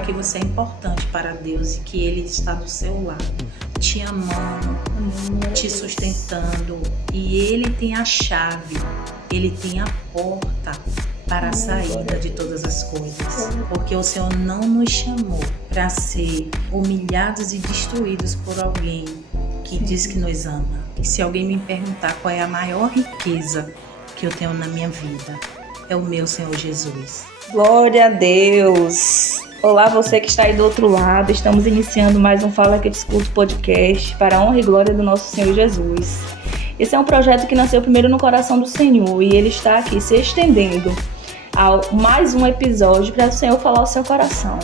que você é importante para Deus e que Ele está do seu lado, te amando, te sustentando. E Ele tem a chave, Ele tem a porta para a saída de todas as coisas. Porque o Senhor não nos chamou para ser humilhados e destruídos por alguém que diz que nos ama. E se alguém me perguntar qual é a maior riqueza que eu tenho na minha vida, é o meu Senhor Jesus. Glória a Deus! Olá, você que está aí do outro lado. Estamos iniciando mais um Fala Que Discurso podcast para a honra e glória do nosso Senhor Jesus. Esse é um projeto que nasceu primeiro no coração do Senhor e ele está aqui se estendendo a mais um episódio para o Senhor falar ao seu coração.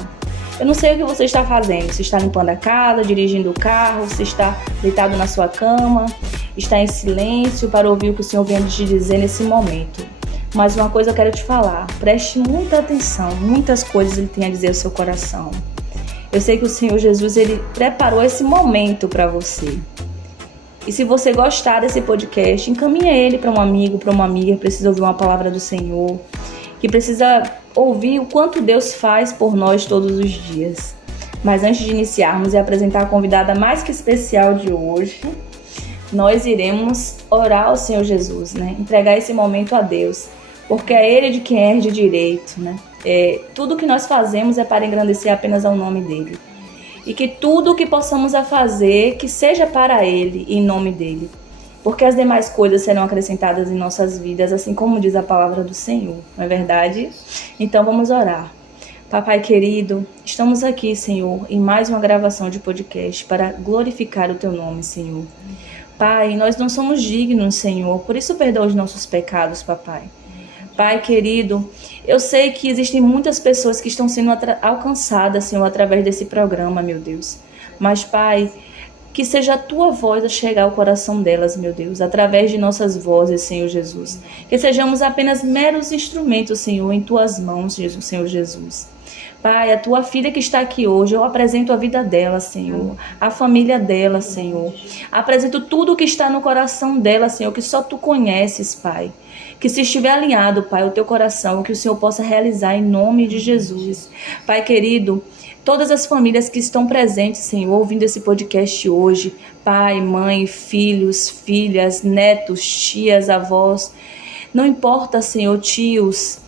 Eu não sei o que você está fazendo, se está limpando a casa, dirigindo o carro, se está deitado na sua cama, está em silêncio para ouvir o que o Senhor vem te dizer nesse momento. Mas uma coisa eu quero te falar, preste muita atenção, muitas coisas Ele tem a dizer ao seu coração. Eu sei que o Senhor Jesus, Ele preparou esse momento para você. E se você gostar desse podcast, encaminha ele para um amigo, para uma amiga que precisa ouvir uma palavra do Senhor, que precisa ouvir o quanto Deus faz por nós todos os dias. Mas antes de iniciarmos e apresentar a convidada mais que especial de hoje, nós iremos orar ao Senhor Jesus, né? Entregar esse momento a Deus, porque é Ele de quem é de direito, né? Tudo que nós fazemos é para engrandecer apenas ao nome dEle. E que tudo o que possamos a fazer, que seja para Ele, em nome dEle. Porque as demais coisas serão acrescentadas em nossas vidas, assim como diz a palavra do Senhor, não é verdade? Então vamos orar. Papai querido, estamos aqui, Senhor, em mais uma gravação de podcast para glorificar o Teu nome, Senhor. Pai, nós não somos dignos, Senhor, por isso perdoa os nossos pecados, papai. Pai querido, eu sei que existem muitas pessoas que estão sendo alcançadas, Senhor, através desse programa, meu Deus. Mas, Pai, que seja a Tua voz a chegar ao coração delas, meu Deus, através de nossas vozes, Senhor Jesus. Que sejamos apenas meros instrumentos, Senhor, em Tuas mãos, Senhor Jesus. Pai, a Tua filha que está aqui hoje, eu apresento a vida dela, Senhor, a família dela, Senhor. Apresento tudo o que está no coração dela, Senhor, que só Tu conheces, Pai. Que se estiver alinhado, Pai, o Teu coração, que o Senhor possa realizar em nome de Jesus. Pai querido, todas as famílias que estão presentes, Senhor, ouvindo esse podcast hoje, pai, mãe, filhos, filhas, netos, tias, avós, não importa, Senhor, tios,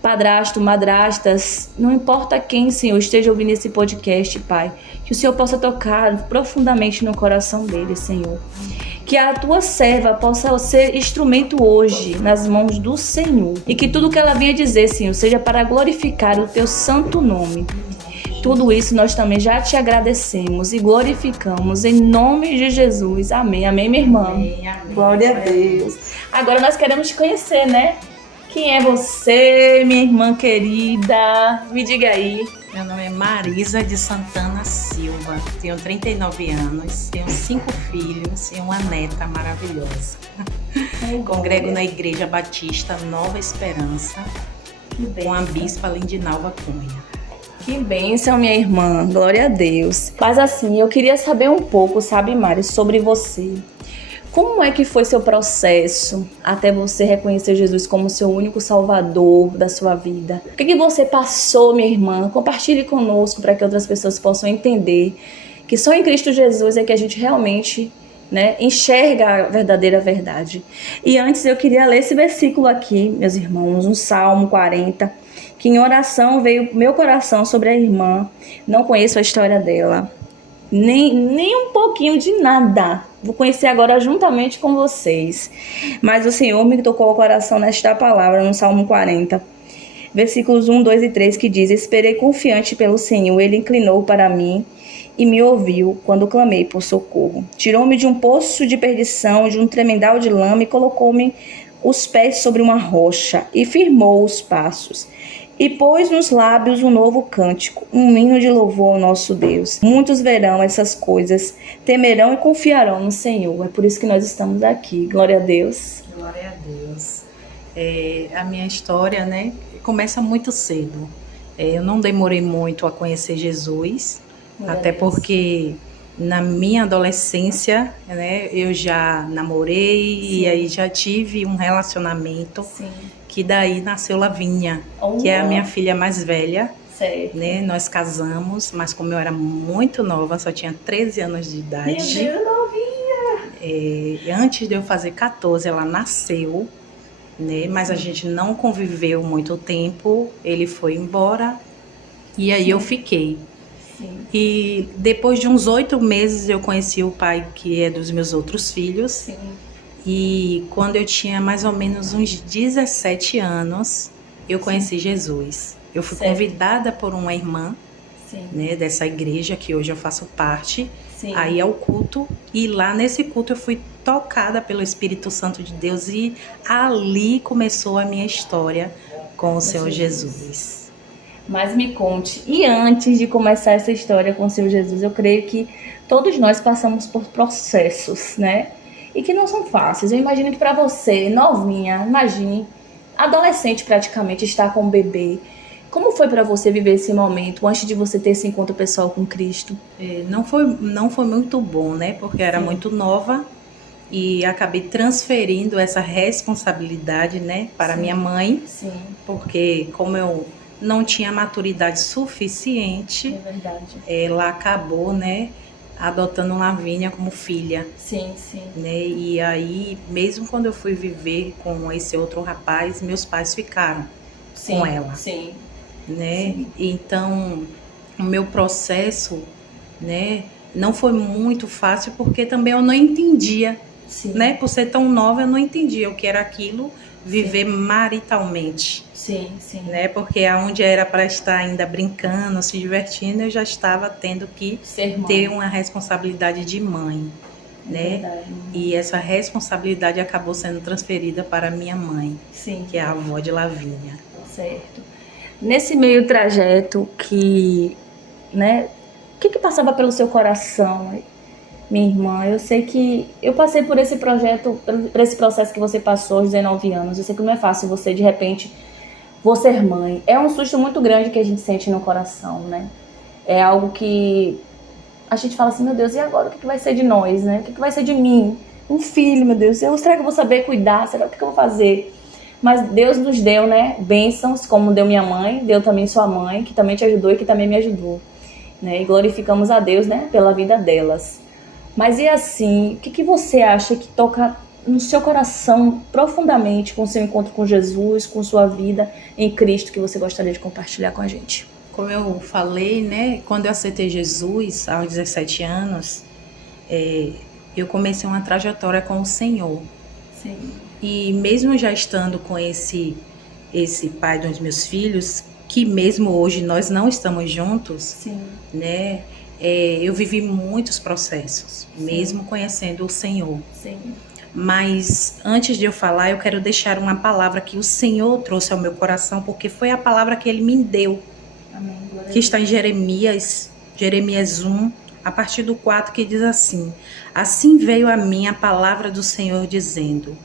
padrasto, madrastas, não importa quem, Senhor, esteja ouvindo esse podcast, Pai, que o Senhor possa tocar profundamente no coração deles, Senhor. Que a Tua serva possa ser instrumento hoje nas mãos do Senhor. E que tudo que ela venha dizer, Senhor, seja para glorificar o Teu santo nome. Tudo isso nós também já te agradecemos e glorificamos em nome de Jesus. Amém. Amém, minha irmã? Amém, amém. Glória a Deus. Agora nós queremos te conhecer, né? Quem é você, minha irmã querida? Me diga aí. Meu nome é Marisa de Santana Silva, tenho 39 anos, tenho 5 filhos e uma neta maravilhosa. Congrego na Igreja Batista Nova Esperança, com a Bispa Lindinalva Cunha. Que bênção, minha irmã. Glória a Deus. Mas assim, eu queria saber um pouco, sabe, Mari, sobre você. Como é que foi seu processo até você reconhecer Jesus como seu único salvador da sua vida? O que você passou, minha irmã? Compartilhe conosco para que outras pessoas possam entender que só em Cristo Jesus é que a gente realmente, né, enxerga a verdadeira verdade. E antes eu queria ler esse versículo aqui, meus irmãos, no Salmo 40, que em oração veio meu coração sobre a irmã. Não conheço a história dela, nem um pouquinho de nada. Vou conhecer agora juntamente com vocês. Mas o Senhor me tocou o coração nesta palavra, no Salmo 40, versículos 1, 2 e 3, que diz: Esperei confiante pelo Senhor, Ele inclinou para mim e me ouviu quando clamei por socorro. Tirou-me de um poço de perdição, de um tremendal de lama, e colocou-me os pés sobre uma rocha e firmou os passos. E pôs nos lábios um novo cântico, um hino de louvor ao nosso Deus. Muitos verão essas coisas, temerão e confiarão no Senhor. É por isso que nós estamos aqui. Glória a Deus. Glória a Deus. A minha história, né, começa muito cedo. Eu não demorei muito a conhecer Jesus, até porque na minha adolescência, né, eu já namorei. Sim. E aí já tive um relacionamento. Sim. Que daí nasceu Lavínia, que é a minha filha mais velha. Certo. né? Nós casamos, mas como eu era muito nova, só tinha 13 anos de idade. Meu Deus, novinha! Antes de eu fazer 14, ela nasceu, né? Mas a gente não conviveu muito tempo. Ele foi embora e aí eu fiquei. Sim. E depois de uns 8 meses eu conheci o pai que é dos meus outros filhos. Sim. E quando eu tinha mais ou menos uns 17 anos, eu conheci Jesus. Eu fui Certo. convidada por uma irmã, Sim. né, dessa igreja que hoje eu faço parte, Sim. aí ao culto. E lá nesse culto eu fui tocada pelo Espírito Santo de Deus e ali começou a minha história com o Senhor Jesus. Mas me conte, e antes de começar essa história com o Senhor Jesus, eu creio que todos nós passamos por processos, né? E que não são fáceis. Eu imagino que para você, novinha, imagine, adolescente praticamente, estar com um bebê. Como foi para você viver esse momento antes de você ter esse encontro pessoal com Cristo? Não foi muito bom, né? Porque era muito nova e acabei transferindo essa responsabilidade, né, para minha mãe. Sim. Porque como eu não tinha maturidade suficiente, É verdade. ela acabou, né, adotando Lavínia como filha. Sim, sim. Né? E aí, mesmo quando eu fui viver com esse outro rapaz, meus pais ficaram com ela. Sim. Né? Sim. Então, o meu processo, né, não foi muito fácil porque também eu não entendia, Sim. né? Por ser tão nova, eu não entendia o que era aquilo, viver maritalmente. Sim, sim. Né? Porque aonde era para estar ainda brincando, se divertindo, eu já estava tendo que ter uma responsabilidade de mãe. Né? Verdade. E essa responsabilidade acabou sendo transferida para minha mãe, Sim. que é a avó de Lavínia. Certo. Nesse meio trajeto né, o que passava pelo seu coração, minha irmã? Eu sei que eu passei por esse projeto, por esse processo que você passou aos 19 anos. Eu sei que não é fácil você, de repente, vou ser mãe. É um susto muito grande que a gente sente no coração, né? É algo que a gente fala assim, meu Deus, e agora? O que vai ser de nós, né? O que vai ser de mim? Um filho, meu Deus. Será que eu vou saber cuidar? Será que eu vou fazer? Mas Deus nos deu, né, bênçãos, como deu minha mãe, deu também sua mãe, que também te ajudou e que também me ajudou. Né? E glorificamos a Deus, né, pela vida delas. Mas e assim, o que você acha que toca no seu coração profundamente com o seu encontro com Jesus, com sua vida em Cristo, que você gostaria de compartilhar com a gente? Como eu falei, né, quando eu aceitei Jesus aos 17 anos, eu comecei uma trajetória com o Senhor. Sim. E mesmo já estando com esse pai dos meus filhos, que mesmo hoje nós não estamos juntos, Sim. Né, eu vivi muitos processos, sim, mesmo conhecendo o Senhor. Sim. Mas antes de eu falar, eu quero deixar uma palavra que o Senhor trouxe ao meu coração, porque foi a palavra que Ele me deu. Amém. Que está em Jeremias 1, a partir do 4, que diz assim: Assim veio a mim a palavra do Senhor dizendo: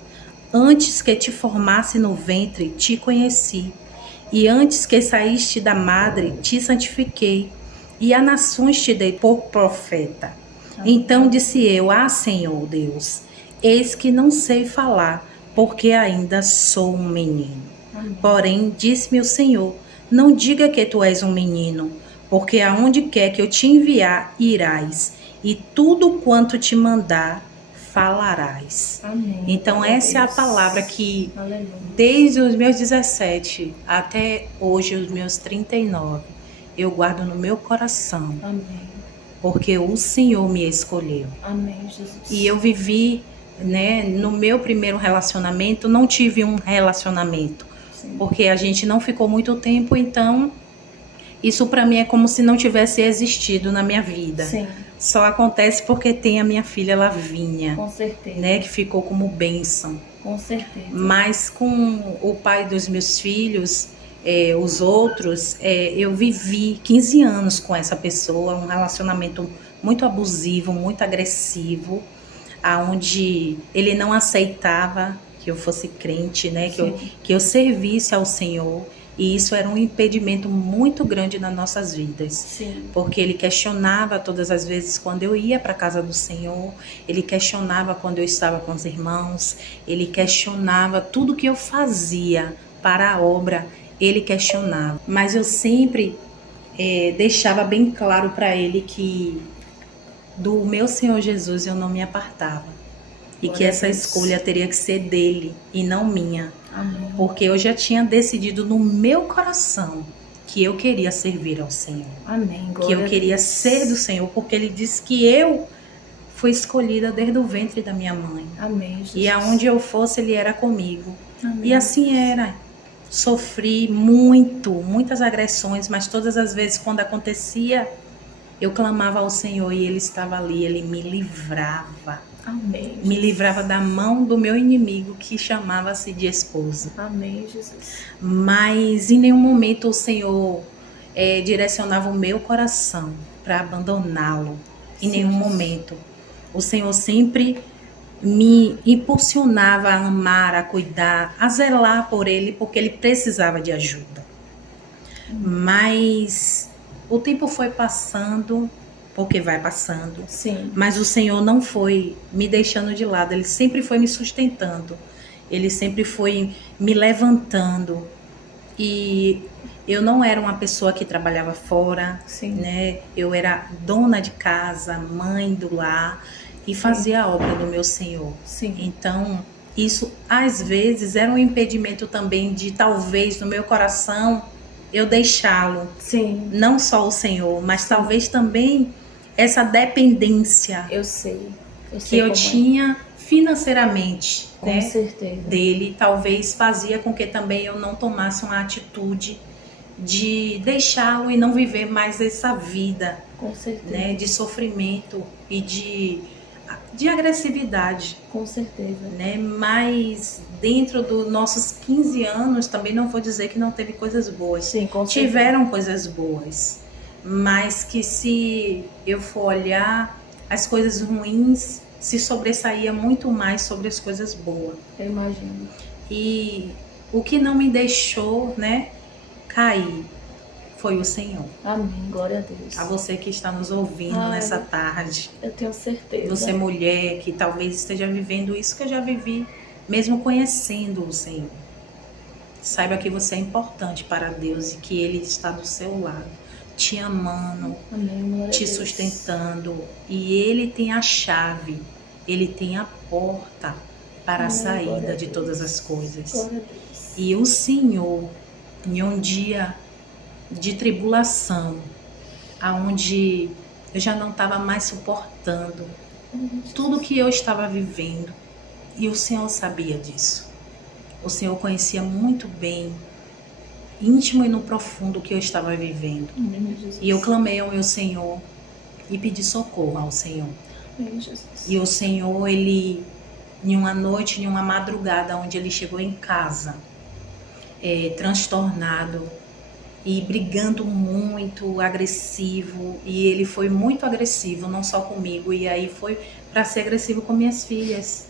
Antes que te formasse no ventre, te conheci, e antes que saíste da madre, te santifiquei, e a nações te dei por profeta. Então disse eu: Senhor Deus, eis que não sei falar, porque ainda sou um menino. Amém. Porém, disse-me o Senhor: Não diga que tu és um menino, porque aonde quer que eu te enviar, irás, e tudo quanto te mandar, falarás. Amém. Então essa é a palavra que, aleluia, desde os meus 17 até hoje, os meus 39, eu guardo no meu coração. Amém. Porque o Senhor me escolheu. Amém, Jesus. E eu vivi, né, no meu primeiro relacionamento, não tive um relacionamento. Sim. Porque a gente não ficou muito tempo, então isso para mim é como se não tivesse existido na minha vida. Sim. Só acontece porque tem a minha filha Lavínia. Com certeza. Né, que ficou como bênção. Com certeza. Mas com o pai dos meus filhos, os outros, eu vivi 15 anos com essa pessoa, um relacionamento muito abusivo, muito agressivo, aonde ele não aceitava que eu fosse crente, né, que eu servisse ao Senhor. E isso era um impedimento muito grande nas nossas vidas. Sim. Porque ele questionava todas as vezes quando eu ia para a casa do Senhor, ele questionava quando eu estava com os irmãos, ele questionava tudo que eu fazia para a obra, ele questionava. Mas eu sempre deixava bem claro para ele que do meu Senhor Jesus eu não me apartava. E que essa escolha teria que ser dele e não minha. Amém. Porque eu já tinha decidido no meu coração que eu queria servir ao Senhor. Amém. Que eu queria ser do Senhor, porque ele disse que eu fui escolhida desde o ventre da minha mãe. Amém, Jesus. E aonde eu fosse, ele era comigo. Amém. E assim era. Sofri muitas agressões, mas todas as vezes quando acontecia, eu clamava ao Senhor e ele estava ali, ele me livrava. Amém, Me livrava da mão do meu inimigo, que chamava-se de esposa. Amém, Jesus. Mas em nenhum momento o Senhor direcionava o meu coração para abandoná-lo. Em nenhum momento. O Senhor sempre me impulsionava a amar, a cuidar, a zelar por ele, porque ele precisava de ajuda. Mas o tempo foi passando, porque vai passando. Sim. Mas o Senhor não foi me deixando de lado, ele sempre foi me sustentando. Ele sempre foi me levantando. E eu não era uma pessoa que trabalhava fora, Sim. né? Eu era dona de casa, mãe do lar e fazia a obra do meu Senhor. Sim. Então, isso às vezes era um impedimento também de talvez no meu coração eu deixá-lo. Sim. Não só o Senhor, mas talvez também essa dependência Eu sei. que eu tinha financeiramente, Com né, certeza. dele, talvez fazia com que também eu não tomasse uma atitude de deixá-lo e não viver mais essa vida, Com certeza. né, de sofrimento e de agressividade. Com certeza. Né? Mas dentro dos nossos 15 anos, também não vou dizer que não teve coisas boas. Sim, com certeza. Tiveram coisas boas, mas que se eu for olhar, as coisas ruins se sobressaía muito mais sobre as coisas boas. Eu imagino. E o que não me deixou, né, cair foi o Senhor. Amém. Glória a Deus. A você que está nos ouvindo nessa tarde. Eu tenho certeza. Você mulher que talvez esteja vivendo isso que eu já vivi, mesmo conhecendo o Senhor. Saiba que você é importante para Deus e que Ele está do seu lado, te amando, Amém, te sustentando. E Ele tem a chave, Ele tem a porta para a saída de todas as coisas. Glória a Deus. E o Senhor, em um dia de tribulação, aonde eu já não estava mais suportando tudo que eu estava vivendo, e o Senhor sabia disso. O Senhor conhecia muito bem, íntimo e no profundo, o que eu estava vivendo. Amém, Jesus. E eu clamei ao meu Senhor e pedi socorro ao Senhor. Amém, Jesus. E o Senhor, Ele, em uma noite, em uma madrugada, onde Ele chegou em casa, transtornado e brigando muito, agressivo, e Ele foi muito agressivo, não só comigo, e aí foi para ser agressivo com minhas filhas,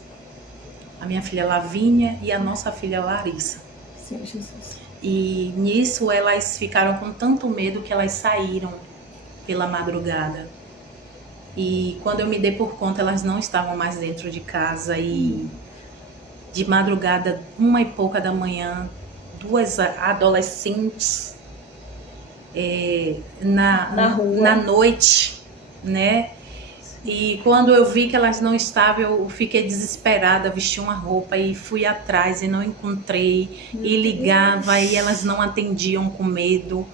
a minha filha Lavínia e a nossa filha Larissa. Sim, Jesus. E nisso elas ficaram com tanto medo que elas saíram pela madrugada. E quando eu me dei por conta, elas não estavam mais dentro de casa. E de madrugada, 1h pouca da manhã, 2 adolescentes Na rua. na noite, né? E quando eu vi que elas não estavam, eu fiquei desesperada, vesti uma roupa e fui atrás e não encontrei. E ligava e elas não atendiam com medo.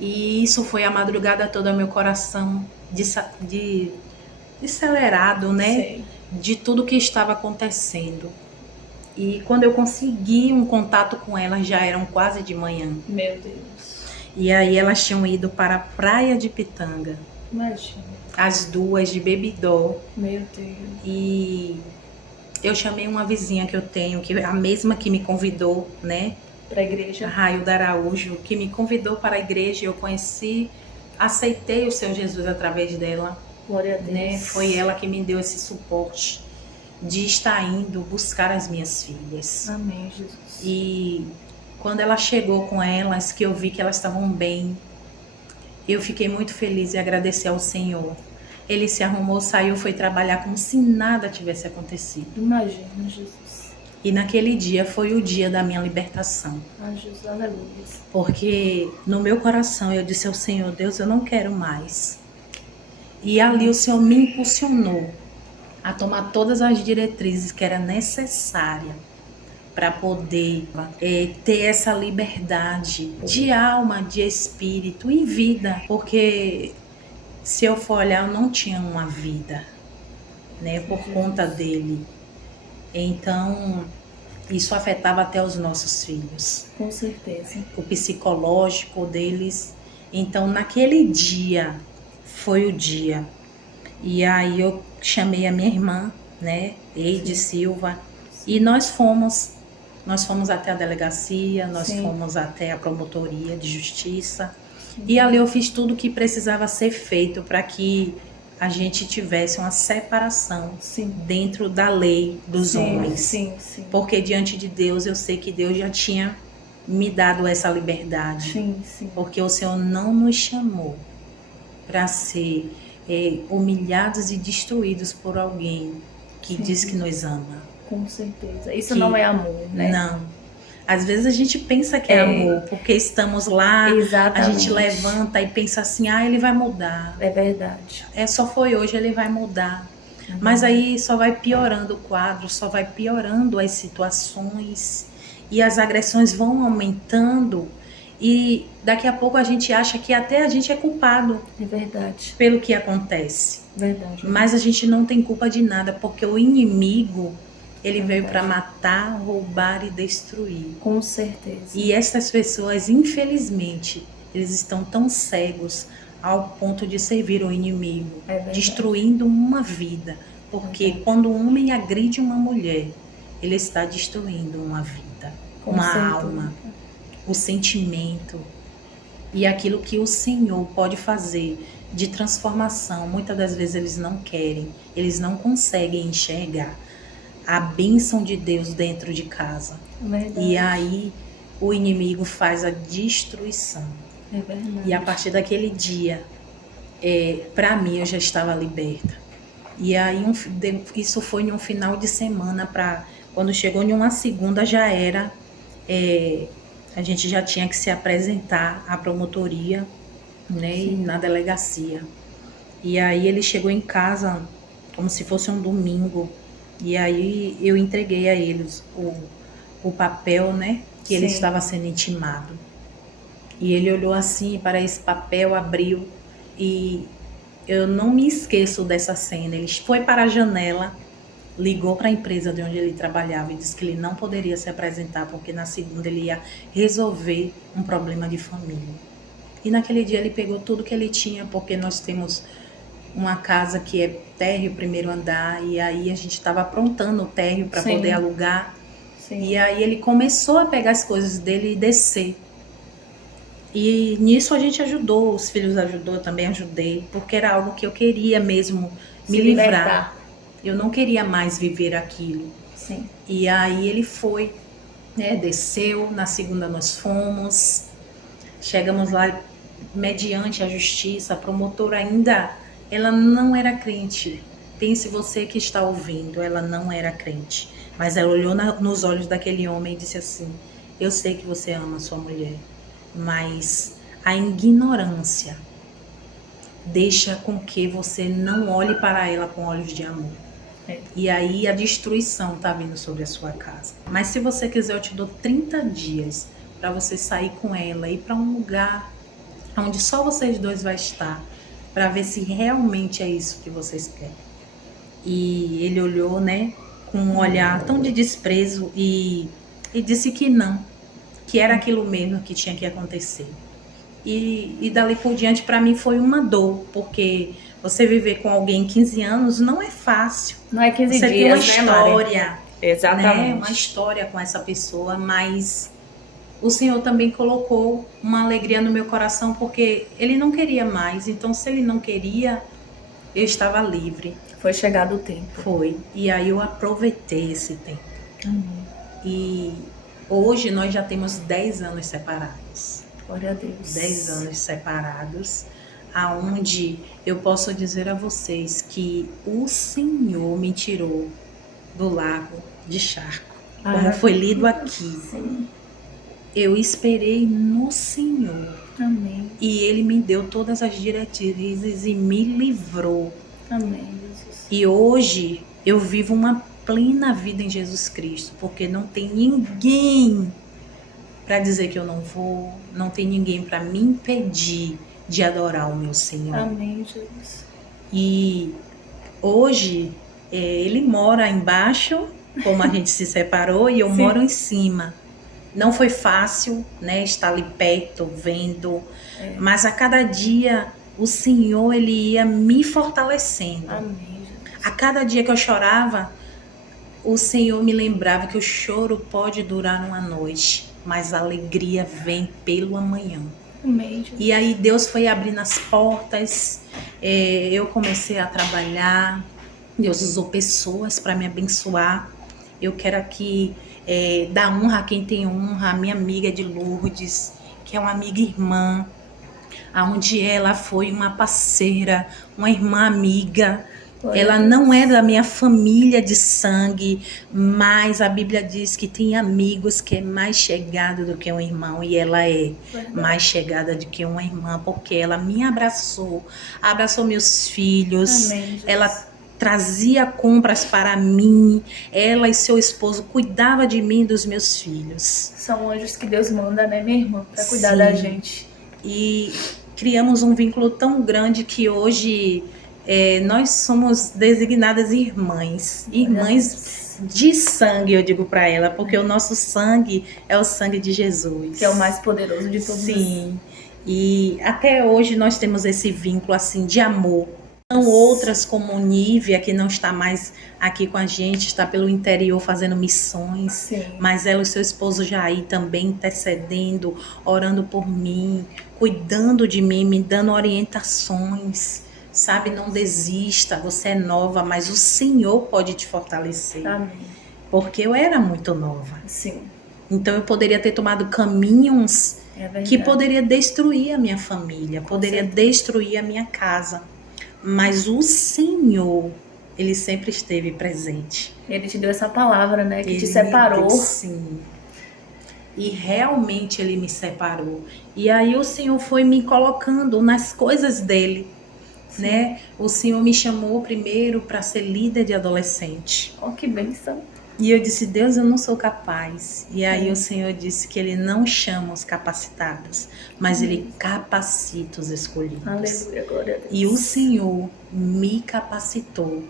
E isso foi a madrugada toda, meu coração acelerado, né? Sei. De tudo que estava acontecendo. E quando eu consegui um contato com elas, já eram quase de manhã. Meu Deus. E aí elas tinham ido para a praia de Pitanga, Imagina. as duas de Bebidó. Meu Deus. E eu chamei uma vizinha que eu tenho, que é a mesma que me convidou, né? Para a igreja. Raio da Araújo, que me convidou para a igreja. Eu conheci, aceitei o Senhor Jesus através dela, Glória a Deus. né? Foi ela que me deu esse suporte de estar indo buscar as minhas filhas. Amém, Jesus. E quando ela chegou com elas, que eu vi que elas estavam bem, eu fiquei muito feliz e agradeci ao Senhor. Ele se arrumou, saiu, foi trabalhar como se nada tivesse acontecido. Imagina, Jesus. E naquele dia foi o dia da minha libertação. Jesus, aleluia. Porque no meu coração eu disse ao Senhor, Deus, eu não quero mais. E ali o Senhor me impulsionou a tomar todas as diretrizes que era necessária para poder ter essa liberdade de alma, de espírito e vida. Porque se eu for olhar, eu não tinha uma vida, né, por conta dele. Então, isso afetava até os nossos filhos. Com certeza. O psicológico deles. Então, naquele dia, foi o dia. E aí eu chamei a minha irmã, né, Eide Silva, e nós fomos até a delegacia, nós fomos até a promotoria de justiça. E ali eu fiz tudo o que precisava ser feito para que a gente tivesse uma separação dentro da lei dos homens. Sim. Porque diante de Deus, eu sei que Deus já tinha me dado essa liberdade. Sim. Porque o Senhor não nos chamou para ser humilhados e destruídos por alguém que diz que nos ama. Com certeza. Isso não é amor, né? Não. Às vezes a gente pensa que é amor, porque estamos lá, Exatamente. a gente levanta e pensa assim, ele vai mudar. É verdade. Só foi hoje, ele vai mudar. Mas aí só vai piorando o quadro, só vai piorando as situações e as agressões vão aumentando e daqui a pouco a gente acha que até a gente é culpado. É verdade. Pelo que acontece. Verdade. Mas a gente não tem culpa de nada, porque o inimigo, ele veio para matar, roubar e destruir. Com certeza. E essas pessoas, infelizmente, eles estão tão cegos ao ponto de servir o inimigo, destruindo uma vida. Porque quando um homem agride uma mulher, ele está destruindo uma vida, alma, o sentimento e aquilo que o Senhor pode fazer de transformação. Muitas das vezes eles não querem, eles não conseguem enxergar a bênção de Deus dentro de casa. E aí o inimigo faz a destruição. E a partir daquele dia, para mim, eu já estava liberta. E aí isso foi em um final de semana, quando chegou em uma segunda já era, a gente já tinha que se apresentar à promotoria, né, e na delegacia. E aí ele chegou em casa como se fosse um domingo. E aí eu entreguei a eles o papel, né, que ele estava sendo intimado. E ele olhou assim para esse papel, abriu, e eu não me esqueço dessa cena. Ele foi para a janela, ligou para a empresa de onde ele trabalhava e disse que ele não poderia se apresentar porque na segunda ele ia resolver um problema de família. E naquele dia ele pegou tudo que ele tinha, porque nós temos uma casa que é térreo, primeiro andar, e aí a gente estava aprontando o térreo para poder alugar. E aí ele começou a pegar as coisas dele e descer. E nisso a gente ajudou, os filhos ajudou, eu também ajudei, porque era algo que eu queria mesmo me livrar. Eu não queria mais viver aquilo. E aí ele foi, né, desceu, na segunda nós fomos, chegamos lá mediante a justiça, a promotora ainda, ela não era crente. Pense você que está ouvindo, ela não era crente. Mas ela olhou nos olhos daquele homem e disse assim, eu sei que você ama a sua mulher, mas a ignorância deixa com que você não olhe para ela com olhos de amor. E aí a destruição está vindo sobre a sua casa. Mas se você quiser, eu te dou 30 dias para você sair com ela, ir para um lugar onde só vocês dois vão estar, para ver se realmente é isso que vocês querem. E ele olhou, né, com um olhar tão de desprezo e disse que não, que era aquilo mesmo que tinha que acontecer. E dali por diante, para mim, foi uma dor, porque você viver com alguém 15 anos não é fácil. Não é 15 você dias, tem uma né, história, exatamente. Né, uma história com essa pessoa, mas o Senhor também colocou uma alegria no meu coração, porque Ele não queria mais. Então, se Ele não queria, eu estava livre. Foi chegado o tempo. Foi. E aí eu aproveitei esse tempo. E hoje nós já temos 10 anos separados. Glória a Deus. 10 anos separados, aonde eu posso dizer a vocês que o Senhor me tirou do lago de charco. como foi lido aqui. Sim. Eu esperei no Senhor. Amém. E Ele me deu todas as diretrizes e me livrou. Amém, Jesus. E hoje eu vivo uma plena vida em Jesus Cristo, porque não tem ninguém para dizer que eu não vou, não tem ninguém para me impedir de adorar o meu Senhor. Amém, Jesus. E hoje Ele mora embaixo, como a gente se separou, e eu Sim. moro em cima. Não foi fácil, né, estar ali perto, vendo, mas a cada dia o Senhor, Ele ia me fortalecendo. Amém, Jesus. A cada dia que eu chorava, o Senhor me lembrava que o choro pode durar uma noite, mas a alegria vem pelo amanhã. Amém, Jesus. E aí Deus foi abrindo as portas, eu comecei a trabalhar, Deus usou pessoas para me abençoar. Eu quero aqui dar honra a quem tem honra, a minha amiga de Lourdes, que é uma amiga irmã, onde ela foi uma parceira, uma irmã amiga. Ela não é da minha família de sangue, mas a Bíblia diz que tem amigos que é mais chegado do que um irmão, e ela é mais chegada do que uma irmã, porque ela me abraçou meus filhos. Amém, Jesus. Ela trazia compras para mim, ela e seu esposo cuidavam de mim e dos meus filhos. São anjos que Deus manda, né, minha irmã, para cuidar Sim. da gente. E criamos um vínculo tão grande que hoje nós somos designadas irmãs de sangue, eu digo para ela, porque o nosso sangue é o sangue de Jesus. Que é o mais poderoso de todos. Sim, e até hoje nós temos esse vínculo assim de amor. São outras como Nívia, que não está mais aqui com a gente, está pelo interior fazendo missões. Sim. Mas ela e seu esposo Jair também intercedendo, orando por mim, cuidando de mim, me dando orientações. Sabe, não desista, você é nova, mas o Senhor pode te fortalecer. Amém. Porque eu era muito nova. Sim. Então eu poderia ter tomado caminhos verdade. que poderia destruir a minha família, poderia destruir a minha casa. Mas o Senhor, Ele sempre esteve presente. Ele te deu essa palavra, né? Que Ele te separou. me deu, sim. E realmente Ele me separou. E aí o Senhor foi me colocando nas coisas dEle. Né? O Senhor me chamou primeiro para ser líder de adolescente. Oh, que bênção. E eu disse, Deus, eu não sou capaz. E aí o Senhor disse que Ele não chama os capacitados, mas Ele capacita os escolhidos. Aleluia, glória a Deus. E o Senhor me capacitou,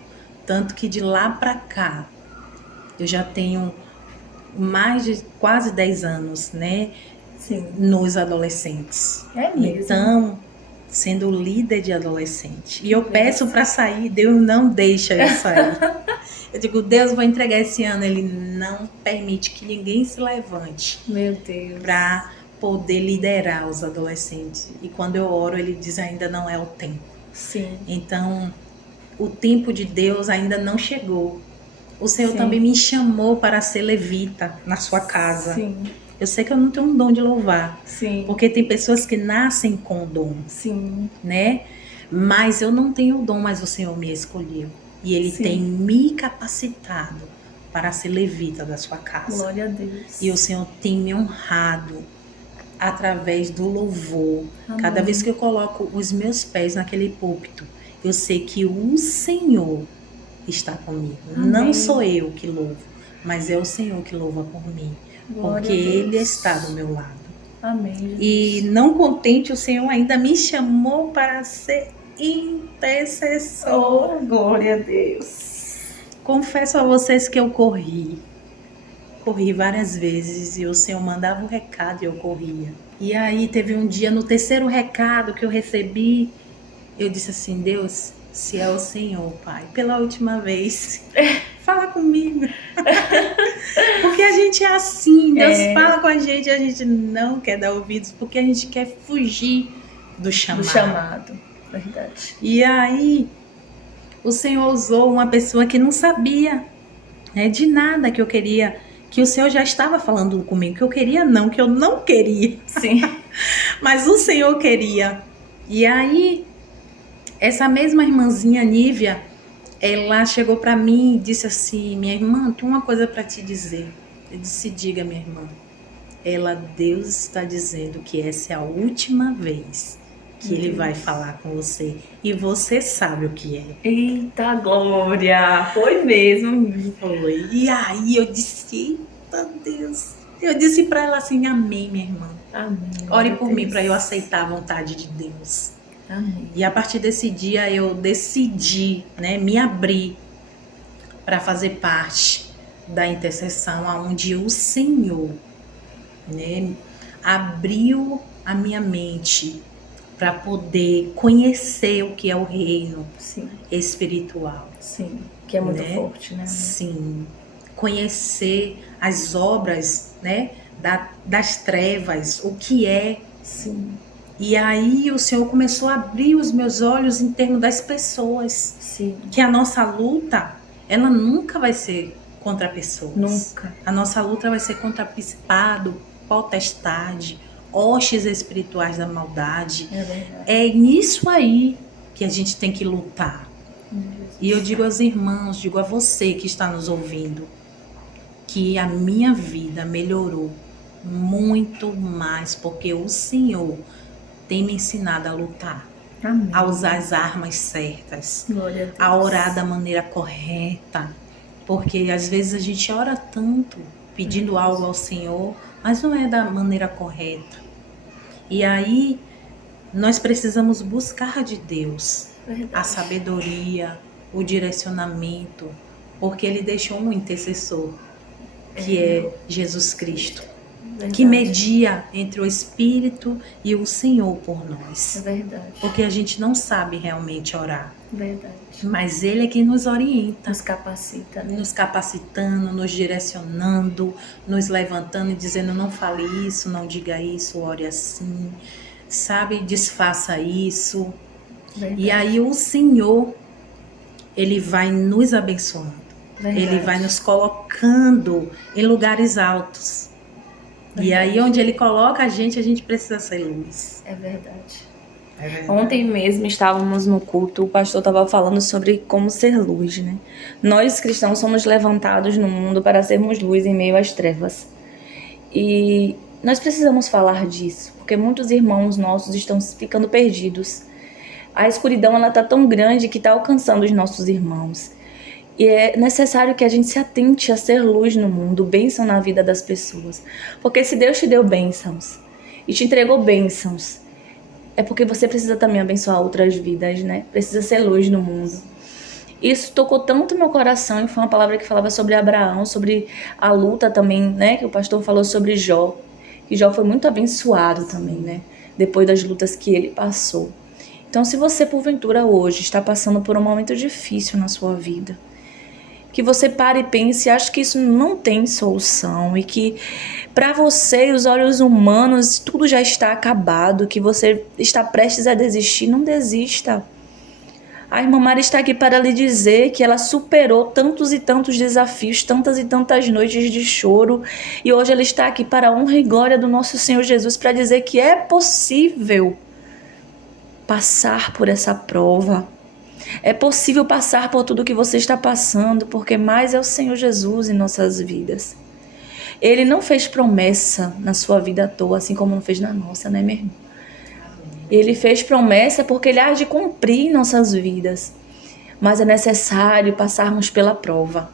tanto que de lá para cá, eu já tenho mais de quase 10 anos, né? Sim. Nos adolescentes. É mesmo. Então, sendo líder de adolescente. E eu peço para sair, Deus não deixa eu sair. Eu digo, Deus, vou entregar esse ano. Ele não permite que ninguém se levante. Meu Deus. Para poder liderar os adolescentes. E quando eu oro, Ele diz, ainda não é o tempo. Sim. Então, o tempo de Deus ainda não chegou. O Senhor Sim. também me chamou para ser levita na sua casa. Sim. Eu sei que eu não tenho um dom de louvar. Sim. Porque tem pessoas que nascem com dom. Sim. Né? Mas eu não tenho o dom, mas o Senhor me escolheu. E Ele Sim. tem me capacitado para ser levita da sua casa. Glória a Deus. E o Senhor tem me honrado através do louvor. Amém. Cada vez que eu coloco os meus pés naquele púlpito, eu sei que o Senhor está comigo. Amém. Não sou eu que louvo, mas é o Senhor que louva por mim. Glória Porque a Deus. Ele está do meu lado. Amém. Jesus. E não contente, o Senhor ainda me chamou para ser intercessor. Oh, glória a Deus. Confesso a vocês que eu corri várias vezes e o Senhor mandava um recado e eu corria. E aí teve um dia, no terceiro recado que eu recebi, eu disse assim, Deus, se é o Senhor, Pai, pela última vez, fala comigo. Porque a gente é assim, Deus fala com a gente não quer dar ouvidos, porque a gente quer fugir do chamado. Verdade. E aí, o Senhor usou uma pessoa que não sabia, né, de nada que eu queria, que o Senhor já estava falando comigo, que eu queria não, que eu não queria. Sim. Mas o Senhor queria. E aí, essa mesma irmãzinha Nívia, ela chegou para mim e disse assim, minha irmã, tem uma coisa para te dizer. Eu disse, diga, minha irmã. Deus está dizendo que essa é a última vez que ele vai falar com você. E você sabe o que é. Eita glória! Foi mesmo. Foi. E aí eu disse, eita Deus. Eu disse para ela assim, amém, minha irmã. Amém. Ore por mim para eu aceitar a vontade de Deus. Amém. E a partir desse dia eu decidi, né, me abrir para fazer parte da intercessão, onde o Senhor, né, abriu a minha mente para poder conhecer o que é o reino espiritual. Sim, que é muito né? forte, né? Sim, conhecer as obras, né, das trevas, o que é. Sim. E aí o Senhor começou a abrir os meus olhos em termos das pessoas. Sim. Que a nossa luta, ela nunca vai ser contra pessoas. Nunca. A nossa luta vai ser contra principado, potestade, hostes espirituais da maldade. É verdade. É nisso aí que a gente tem que lutar. E eu digo aos irmãos, digo a você que está nos ouvindo, que a minha vida melhorou muito mais, porque o Senhor tem me ensinado a lutar. Amém. A usar as armas certas, Glória a Deus. a orar da maneira correta, porque às vezes a gente ora tanto pedindo algo ao Senhor, mas não é da maneira correta. E aí nós precisamos buscar de Deus a sabedoria, o direcionamento, porque Ele deixou um intercessor, que é Jesus Cristo. Verdade. Que media entre o Espírito e o Senhor por nós. É verdade. Porque a gente não sabe realmente orar. Verdade. Mas Ele é quem nos orienta. Nos capacita. Né? Nos capacitando, nos direcionando, nos levantando e dizendo, não fale isso, não diga isso, ore assim. Sabe, desfaça isso. Verdade. E aí o Senhor, Ele vai nos abençoando. Verdade. Ele vai nos colocando em lugares altos. Verdade. E aí onde Ele coloca a gente precisa ser luz. É verdade. Ontem mesmo estávamos no culto, o pastor estava falando sobre como ser luz, né? Nós cristãos somos levantados no mundo para sermos luz em meio às trevas. E nós precisamos falar disso, porque muitos irmãos nossos estão ficando perdidos. A escuridão está tão grande que está alcançando os nossos irmãos. E é necessário que a gente se atente a ser luz no mundo, bênção na vida das pessoas. Porque se Deus te deu bênçãos e te entregou bênçãos, é porque você precisa também abençoar outras vidas, né? Precisa ser luz no mundo. Isso tocou tanto meu coração, e foi uma palavra que falava sobre Abraão, sobre a luta também, né? Que o pastor falou sobre Jó. Que Jó foi muito abençoado também, né? Depois das lutas que ele passou. Então, se você, porventura, hoje está passando por um momento difícil na sua vida, que você pare e pense, acha que isso não tem solução e que para você, os olhos humanos, tudo já está acabado, que você está prestes a desistir, não desista. A irmã Mari está aqui para lhe dizer que ela superou tantos e tantos desafios, tantas e tantas noites de choro, e hoje ela está aqui para a honra e glória do nosso Senhor Jesus, para dizer que é possível passar por essa prova. É possível passar por tudo que você está passando, porque mais é o Senhor Jesus em nossas vidas. Ele não fez promessa na sua vida à toa, assim como não fez na nossa, né, meu irmão? Ele fez promessa porque Ele há de cumprir em nossas vidas. Mas é necessário passarmos pela prova,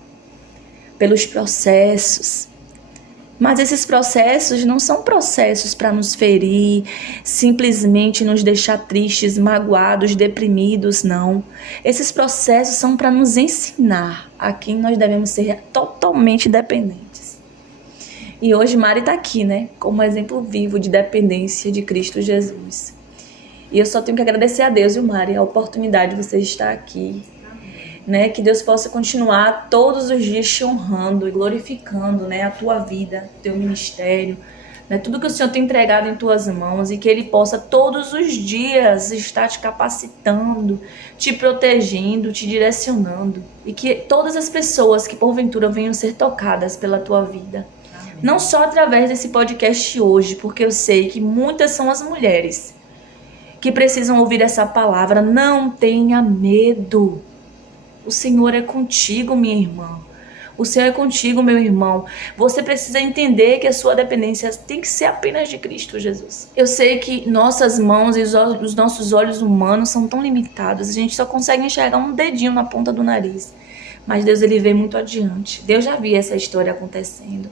pelos processos. Mas esses processos não são processos para nos ferir, simplesmente nos deixar tristes, magoados, deprimidos, não. Esses processos são para nos ensinar a quem nós devemos ser totalmente dependentes. E hoje Mari está aqui, né, como exemplo vivo de dependência de Cristo Jesus. E eu só tenho que agradecer a Deus, viu, Mari, a oportunidade de você estar aqui. Né, que Deus possa continuar todos os dias te honrando e glorificando, né, a tua vida, teu ministério, né, tudo que o Senhor tem entregado em tuas mãos, e que Ele possa todos os dias estar te capacitando, te protegendo, te direcionando, e que todas as pessoas que porventura venham ser tocadas pela tua vida, amém, não só através desse podcast hoje, porque eu sei que muitas são as mulheres que precisam ouvir essa palavra. Não tenha medo. O Senhor é contigo, minha irmã. O Senhor é contigo, meu irmão. Você precisa entender que a sua dependência tem que ser apenas de Cristo Jesus. Eu sei que nossas mãos e os nossos olhos humanos são tão limitados. A gente só consegue enxergar um dedinho na ponta do nariz. Mas Deus, ele vê muito adiante. Deus já via essa história acontecendo.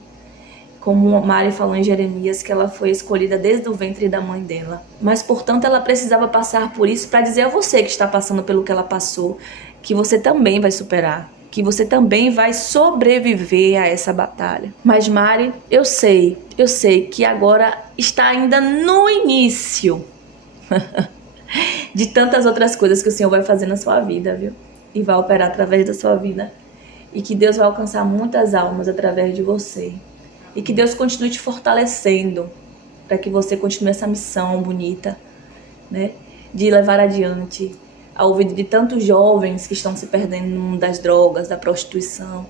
Como Mari falou em Jeremias, que ela foi escolhida desde o ventre da mãe dela. Mas, portanto, ela precisava passar por isso para dizer a você que está passando pelo que ela passou, que você também vai superar, que você também vai sobreviver a essa batalha. Mas, Mari, eu sei que agora está ainda no início de tantas outras coisas que o Senhor vai fazer na sua vida, viu? E vai operar através da sua vida. E que Deus vai alcançar muitas almas através de você. E que Deus continue te fortalecendo para que você continue essa missão bonita, né? De levar adiante ao ouvido de tantos jovens que estão se perdendo no mundo das drogas, da prostituição.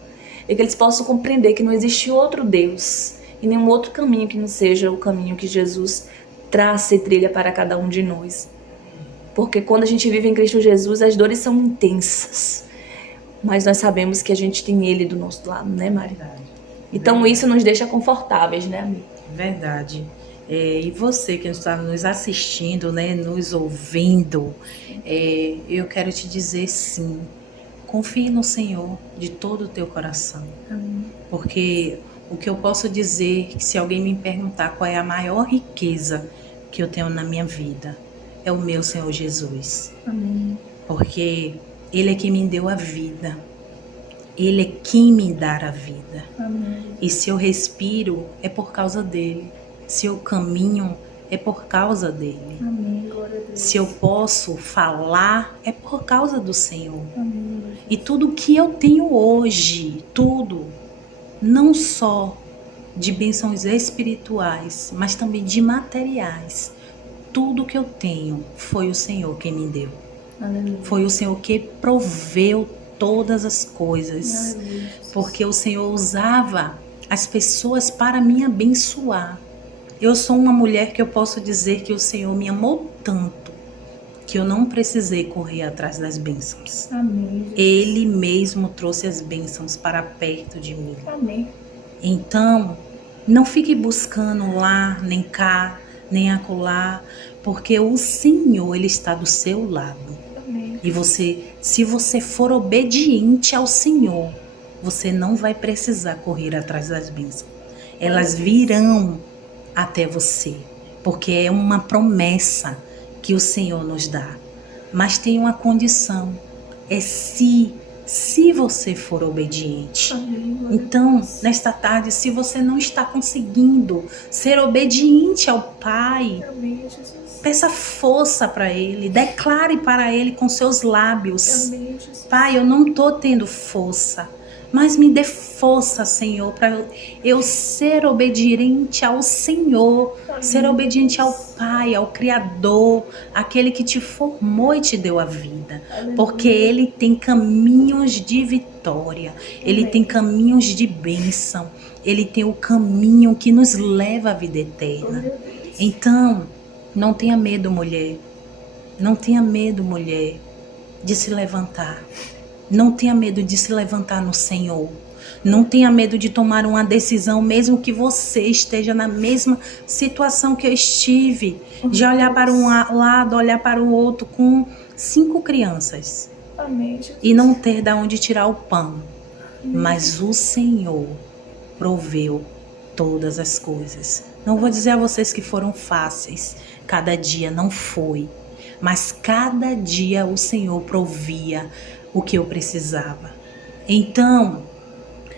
E que eles possam compreender que não existe outro Deus e nenhum outro caminho que não seja o caminho que Jesus traça e trilha para cada um de nós. Porque quando a gente vive em Cristo Jesus, as dores são intensas. Mas nós sabemos que a gente tem Ele do nosso lado, né, Mari? Então isso nos deixa confortáveis, né, amiga? Verdade. E você que está nos assistindo, né, nos ouvindo, eu quero te dizer sim, confie no Senhor de todo o teu coração. Amém. Porque o que eu posso dizer, que se alguém me perguntar qual é a maior riqueza que eu tenho na minha vida, é o meu Senhor Jesus. Amém. Porque Ele é que me deu a vida. Ele é quem me dá a vida. Amém. E se eu respiro, é por causa dele. Se eu caminho, é por causa dele. Amém. Glória a Deus. Se eu posso falar, é por causa do Senhor. Amém. E tudo que eu tenho hoje, tudo, não só de bênçãos espirituais, mas também de materiais, tudo que eu tenho foi o Senhor quem me deu. Aleluia. Foi o Senhor que proveu todas as coisas, porque o Senhor usava as pessoas para me abençoar. Eu sou uma mulher que eu posso dizer que o Senhor me amou tanto que eu não precisei correr atrás das bênçãos. Amém. Ele mesmo trouxe as bênçãos para perto de mim. Amém. Então, não fique buscando lá, nem cá, nem acolá, porque o Senhor, Ele está do seu lado. E se você for obediente ao Senhor, você não vai precisar correr atrás das bênçãos. Elas virão até você, porque é uma promessa que o Senhor nos dá. Mas tem uma condição, é se você for obediente. Então, nesta tarde, se você não está conseguindo ser obediente ao Pai, peça força para Ele, declare para Ele com seus lábios: Pai, eu não estou tendo força, mas me dê força, Senhor, para eu ser obediente ao Senhor, ser obediente ao Pai, ao Criador, aquele que te formou e te deu a vida. Porque Ele tem caminhos de vitória, Ele tem caminhos de bênção, Ele tem o caminho que nos leva à vida eterna. Então, não tenha medo, mulher. Não tenha medo, mulher, de se levantar. Não tenha medo de se levantar no Senhor. Não tenha medo de tomar uma decisão, mesmo que você esteja na mesma situação que eu estive. De olhar para um lado, olhar para o outro com 5 crianças. Amém. E não ter de onde tirar o pão. Mas o Senhor proveu todas as coisas. Não vou dizer a vocês que foram fáceis. Cada dia não foi. Mas cada dia o Senhor provia o que eu precisava. Então,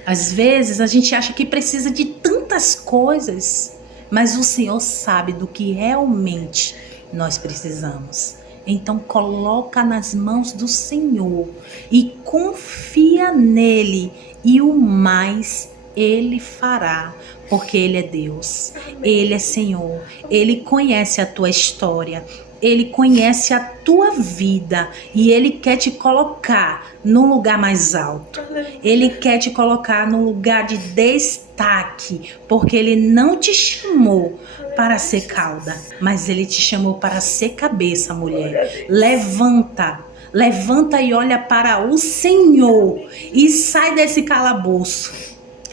às vezes a gente acha que precisa de tantas coisas, mas o Senhor sabe do que realmente nós precisamos. Então coloca nas mãos do Senhor e confia nele, e o mais Ele fará, porque Ele é Deus, Ele é Senhor, Ele conhece a tua história, Ele conhece a tua vida e Ele quer te colocar no lugar mais alto. Ele quer te colocar no lugar de destaque, porque Ele não te chamou para ser cauda, mas Ele te chamou para ser cabeça, mulher. Levanta, levanta e olha para o Senhor e sai desse calabouço.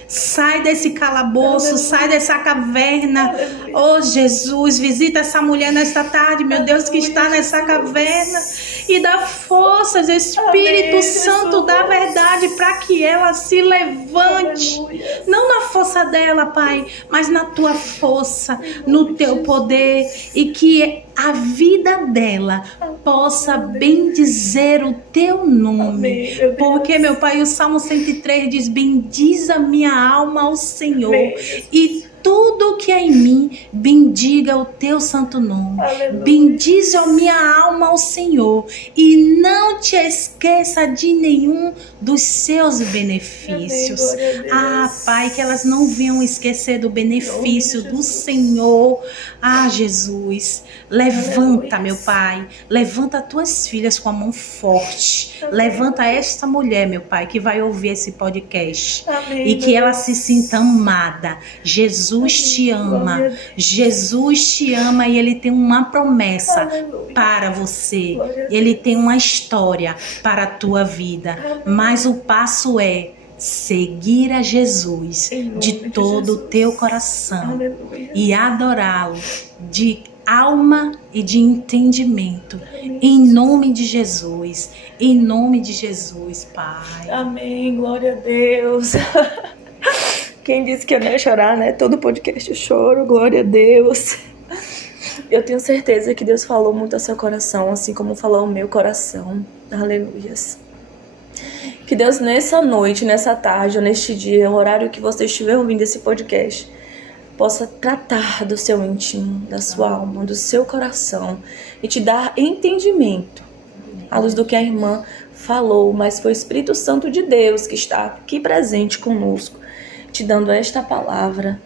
Sai desse calabouço, sai dessa caverna. Oh Jesus, visita essa mulher nesta tarde, meu Deus, que está nessa caverna, e dá forças, Espírito Santo da verdade, para que ela se levante. Não na força dela, Pai, mas na tua força, no teu poder, e que a vida dela possa bendizer o teu nome. Porque, meu Pai, o Salmo 103 diz: bendiz a minha alma ao Senhor, e tudo que é em mim, bendiga o teu santo nome. Bendize a minha alma ao Senhor, e não te esqueça de nenhum dos seus benefícios. Ah, Pai, que elas não venham esquecer do benefício do Senhor. Ah, Jesus, levanta, meu Pai, levanta tuas filhas com a mão forte. Levanta esta mulher, meu Pai, que vai ouvir esse podcast, e que ela se sinta amada. Jesus te ama, Jesus te ama, e Ele tem uma promessa para você. Ele tem uma história para a tua vida, mas o passo é seguir a Jesus de todo o teu coração e adorá-lo de alma e de entendimento, em nome de Jesus, em nome de Jesus, Pai. Amém, glória a Deus. Quem disse que eu não ia chorar, né? Todo podcast eu choro, glória a Deus. Eu tenho certeza que Deus falou muito ao seu coração, assim como falou ao meu coração. Aleluias. Que Deus nessa noite, nessa tarde ou neste dia, o horário que você estiver ouvindo esse podcast, possa tratar do seu íntimo, da sua alma, do seu coração, e te dar entendimento à luz do que a irmã falou, mas foi o Espírito Santo de Deus que está aqui presente conosco, te dando esta palavra.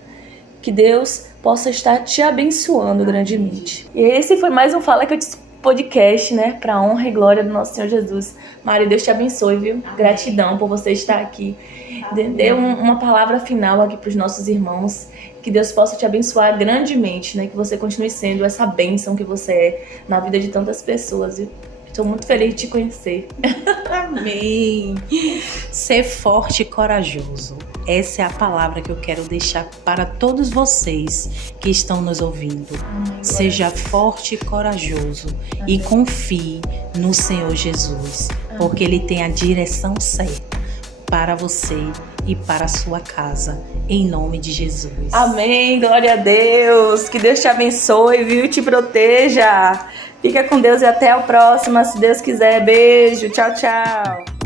Que Deus possa estar te abençoando grandemente. E esse foi mais um Fala Que Eu Te podcast, né? Para honra e glória do nosso Senhor Jesus. Maria, Deus te abençoe, viu? Amém. Gratidão por você estar aqui. Dê uma palavra final aqui para os nossos irmãos. Que Deus possa te abençoar grandemente, né? Que você continue sendo essa bênção que você é na vida de tantas pessoas, viu? Estou muito feliz de te conhecer. Amém. Ser forte e corajoso. Essa é a palavra que eu quero deixar para todos vocês que estão nos ouvindo. Seja forte e corajoso. E confie no Senhor Jesus. Porque Ele tem a direção certa para você e para a sua casa. Em nome de Jesus. Amém. Glória a Deus. Que Deus te abençoe, viu? Te proteja. Fica com Deus e até a próxima, se Deus quiser. Beijo. Tchau, tchau.